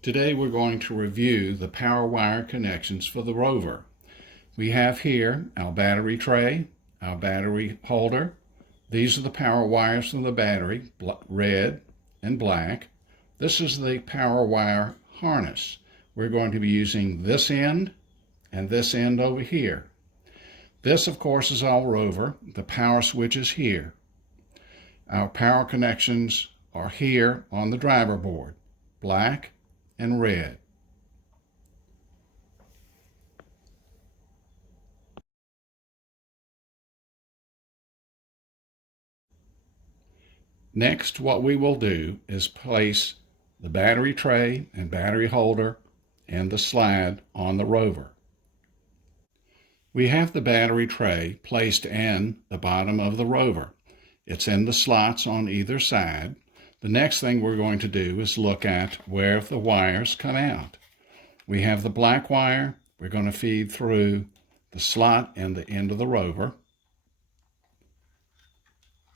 Today we're going to review the power wire connections for the Rover. We have here our battery tray, our battery holder. These are the power wires from the battery, red and black. This is the power wire harness. We're going to be using this end and this end over here. This, of course, is all Rover. The power switch is here. Our power connections are here on the driver board, black and red. Next, what we will do is place the battery tray and battery holder and the slide on the Rover. We have the battery tray placed in the bottom of the Rover. It's in the slots on either side. The next thing we're going to do is look at where the wires come out. We have the black wire. We're going to feed through the slot in the end of the Rover,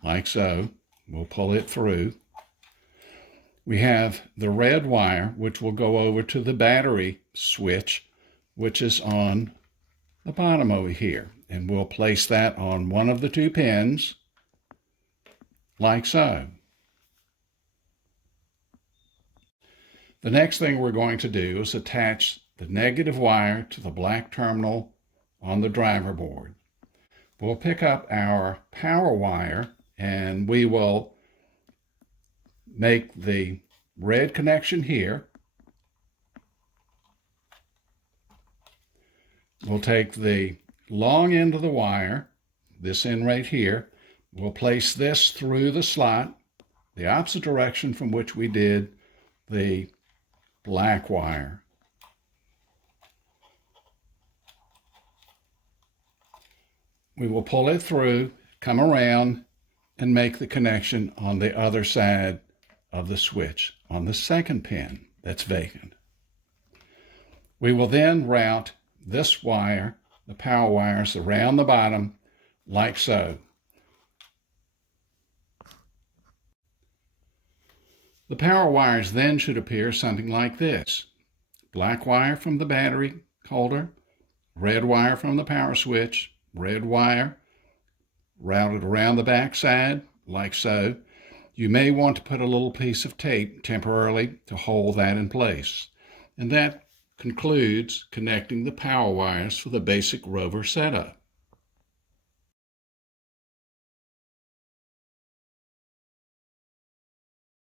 like so. We'll pull it through. We have the red wire, which will go over to the battery switch, which is on the bottom over here. And we'll place that on one of the two pins, like so. The next thing we're going to do is attach the negative wire to the black terminal on the driver board. We'll pick up our power wire and we will make the red connection here. We'll take the long end of the wire, this end right here. We'll place this through the slot, the opposite direction from which we did the black wire. We will pull it through, come around, and make the connection on the other side of the switch, on the second pin that's vacant. We will then route this wire, the power wires, around the bottom, like so. The power wires then should appear something like this. Black wire from the battery holder, red wire from the power switch, red wire routed around the back side, like so. You may want to put a little piece of tape temporarily to hold that in place. And that concludes connecting the power wires for the basic Rover setup.